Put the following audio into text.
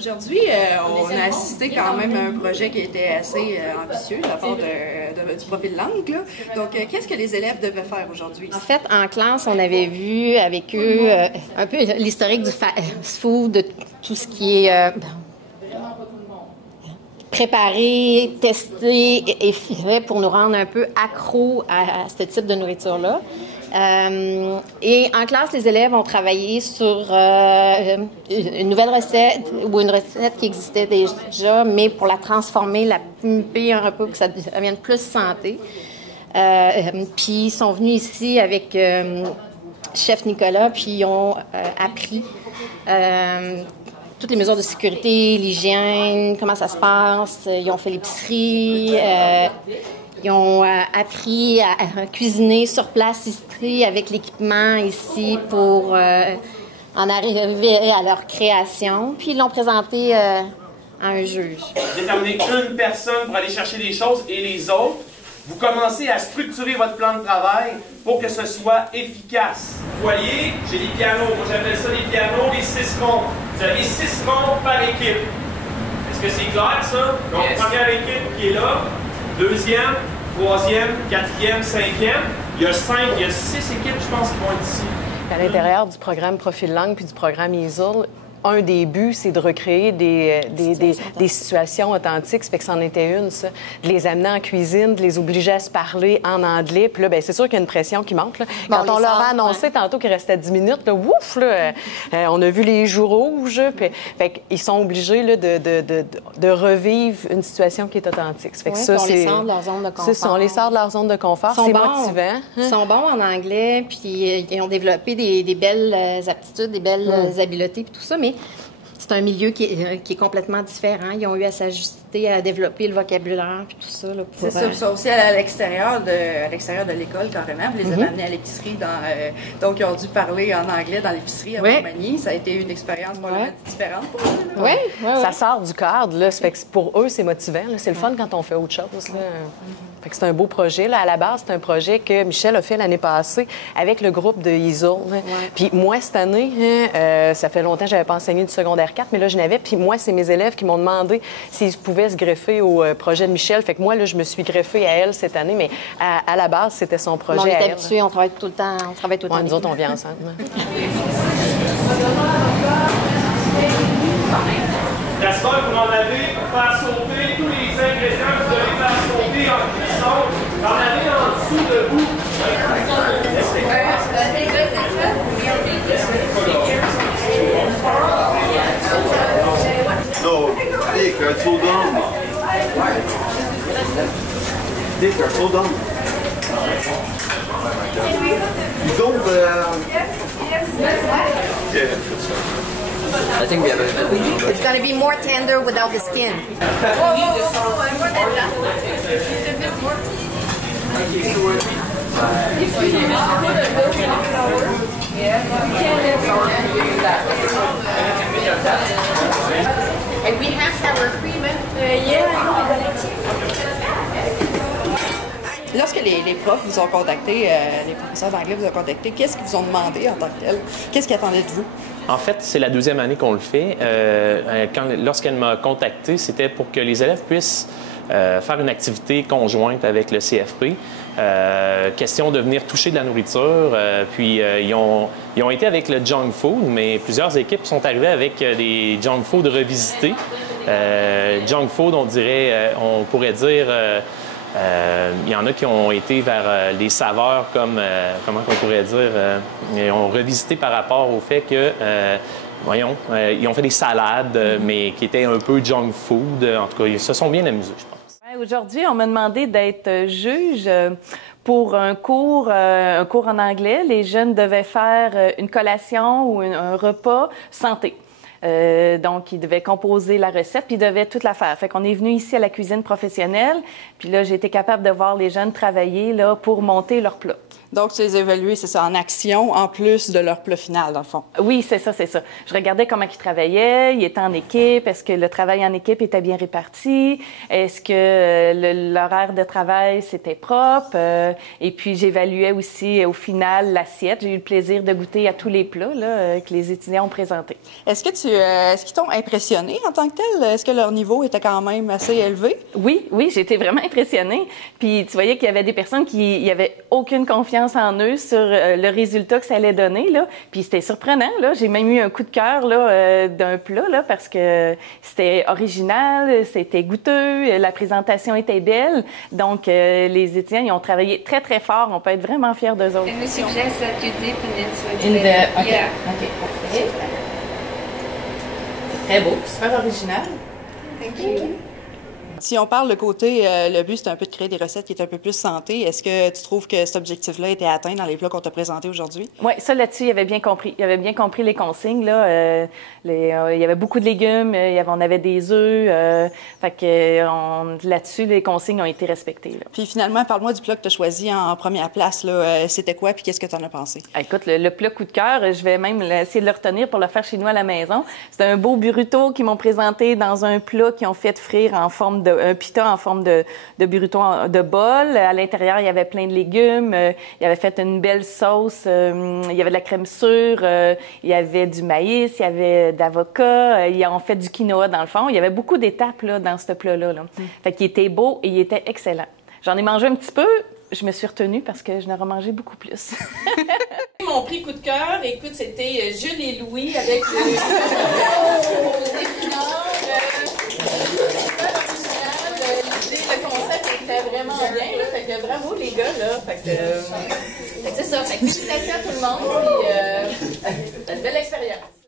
Aujourd'hui, on a assisté quand même à un projet qui était assez ambitieux de la part du profil langue, là. Donc, qu'est-ce que les élèves devaient faire aujourd'hui? En fait, en classe, on avait vu avec eux un peu l'historique du fast-food, de tout ce qui est préparé, testé et fait pour nous rendre un peu accros à ce type de nourriture-là. Et en classe, les élèves ont travaillé sur une nouvelle recette ou une recette qui existait déjà, mais pour la transformer, la pimper un peu pour que ça devienne plus santé. Puis ils sont venus ici avec chef Nicolas, puis ils ont appris toutes les mesures de sécurité, l'hygiène, comment ça se passe. Ils ont fait l'épicerie. Ils ont appris à cuisiner sur place ici avec l'équipement ici pour en arriver à leur création. Puis ils l'ont présenté à un juge. Déterminer une personne pour aller chercher des choses et les autres, vous commencez à structurer votre plan de travail pour que ce soit efficace. Vous voyez, j'ai des pianos. Moi, j'appelle ça des pianos, les 6 ronds. Vous avez 6 ronds par équipe. Est-ce que c'est clair, ça? Donc, première équipe qui est là. Deuxième, troisième, quatrième, cinquième. Il y a 6 équipes, je pense, qui vont être ici. À l'intérieur du programme Profil Langue puis du programme EASL, un des buts, c'est de recréer des situations authentiques. Ça fait que c'en était une, ça. De les amener en cuisine, de les obliger à se parler en anglais. Puis là, bien, c'est sûr qu'il y a une pression qui manque. Là. Quand on leur a annoncé tantôt qu'il restait 10 minutes, là, ouf, là, on a vu les joues rouges. Puis, fait qu'ils sont obligés là, de revivre une situation qui est authentique. Ça fait que ça, on les sort de leur zone de confort. C'est ça, on les sort de leur zone de confort. C'est motivant. Ils sont bons en anglais, puis ils ont développé des belles aptitudes, des belles habiletés, puis tout ça, mais c'est un milieu qui est complètement différent. Ils ont eu à s'ajuster, à développer le vocabulaire puis tout ça. C'est ça, ça aussi à l'extérieur de l'école, carrément. Vous les avez amenés à l'épicerie. Donc, ils ont dû parler en anglais dans l'épicerie à Montmagny. Ça a été une expérience différente pour eux. Oui, ça sort du cadre. Là. Ça fait que pour eux, c'est motivant. C'est le fun quand on fait autre chose. Là. Fait que c'est un beau projet. Là. À la base, c'est un projet que Michel a fait l'année passée avec le groupe de EASL. Puis moi, cette année, ça fait longtemps que je n'avais pas enseigné du secondaire 4, mais là, je n'avais. Puis moi, c'est mes élèves qui m'ont demandé s'ils pouvaient se greffer au projet de Michel. Fait que moi, là, je me suis greffée à elle cette année, mais à la base, c'était son projet. On est habitués, on travaille tout le temps. Nous autres, on vient ensemble. J'espère que vous m'en avez faire sauter tous les ingrédients que vous devez faire sauter en cuisson. J'en avez en dessous de vous. No, Dick, hold on. Dick, hold on. You don't. Yeah, that's right. I think we have a... It's going to be more tender without the skin. And we have sour cream. Lorsque les profs vous ont contacté, les professeurs d'anglais vous ont contacté, qu'est-ce qu'ils vous ont demandé en tant que tel? Qu'est-ce qu'ils attendaient de vous? En fait, c'est la deuxième année qu'on le fait. Lorsqu'elle m'a contacté, c'était pour que les élèves puissent faire une activité conjointe avec le CFP. Question de venir toucher de la nourriture. Puis ils ont été avec le junk food, mais plusieurs équipes sont arrivées avec des junk food revisités. Junk food, on pourrait dire... il y en a qui ont été vers les saveurs comme, comment on pourrait dire, ils ont revisité par rapport au fait que, ils ont fait des salades, mais qui étaient un peu junk food. En tout cas, ils se sont bien amusés, je pense. Aujourd'hui, on m'a demandé d'être juge pour un cours en anglais. Les jeunes devaient faire une collation ou un repas santé. Donc, ils devaient composer la recette, puis ils devaient toute la faire. Fait qu'on est venu ici à la cuisine professionnelle, puis là, j'ai été capable de voir les jeunes travailler là, pour monter leur plat. Donc, tu les évaluais, c'est ça, en action, en plus de leur plat final, dans le fond. Oui, c'est ça, c'est ça. Je regardais comment ils travaillaient, ils étaient en équipe, est-ce que le travail en équipe était bien réparti, est-ce que l'horaire de travail, c'était propre, et puis j'évaluais aussi, au final, l'assiette. J'ai eu le plaisir de goûter à tous les plats là, que les étudiants ont présentés. Est-ce que tu est-ce qu'ils t'ont impressionné en tant que tel? Est-ce que leur niveau était quand même assez élevé? Oui, j'ai été vraiment impressionnée. Puis tu voyais qu'il y avait des personnes qui n'avaient aucune confiance en eux sur le résultat que ça allait donner, là. Puis c'était surprenant, là. J'ai même eu un coup de cœur, là, d'un plat, là, parce que c'était original, c'était goûteux, la présentation était belle. Donc, les étudiants, ils ont travaillé très, très fort. On peut être vraiment fiers d'eux autres. And we suggest that you dip it In the... Yeah. OK, parfait. C'est très beau, super original. Thank you. Si on parle de côté, le but, c'est un peu de créer des recettes qui est un peu plus santé. Est-ce que tu trouves que cet objectif-là a été atteint dans les plats qu'on t'a présentés aujourd'hui? Oui, ça là-dessus, il avait bien compris. Il avait bien compris les consignes. Là. Il y avait beaucoup de légumes, on avait des œufs. Fait que là-dessus, les consignes ont été respectées. Là. Puis finalement, parle-moi du plat que tu as choisi en première place. C'était quoi, puis qu'est-ce que tu en as pensé? Écoute, le plat coup de cœur, je vais même essayer de le retenir pour le faire chez nous à la maison. C'est un beau burrito qu'ils m'ont présenté dans un plat qu'ils ont fait frire en forme de un pita en forme de burrito de bol. À l'intérieur, il y avait plein de légumes. Il avait fait une belle sauce. Il y avait de la crème sûre. Il y avait du maïs. Il y avait d'avocat. Ils ont fait du quinoa dans le fond. Il y avait beaucoup d'étapes là, dans ce plat-là. Là. Fait qu'il était beau et il était excellent. J'en ai mangé un petit peu. Je me suis retenue parce que je n'ai remangé beaucoup plus. Mon prix coup de cœur, écoute, c'était Jules et Louis avec le concept était vraiment bien, là, fait que bravo les gars, là, fait que c'est ça, fait que félicitations à tout le monde, puis une belle expérience.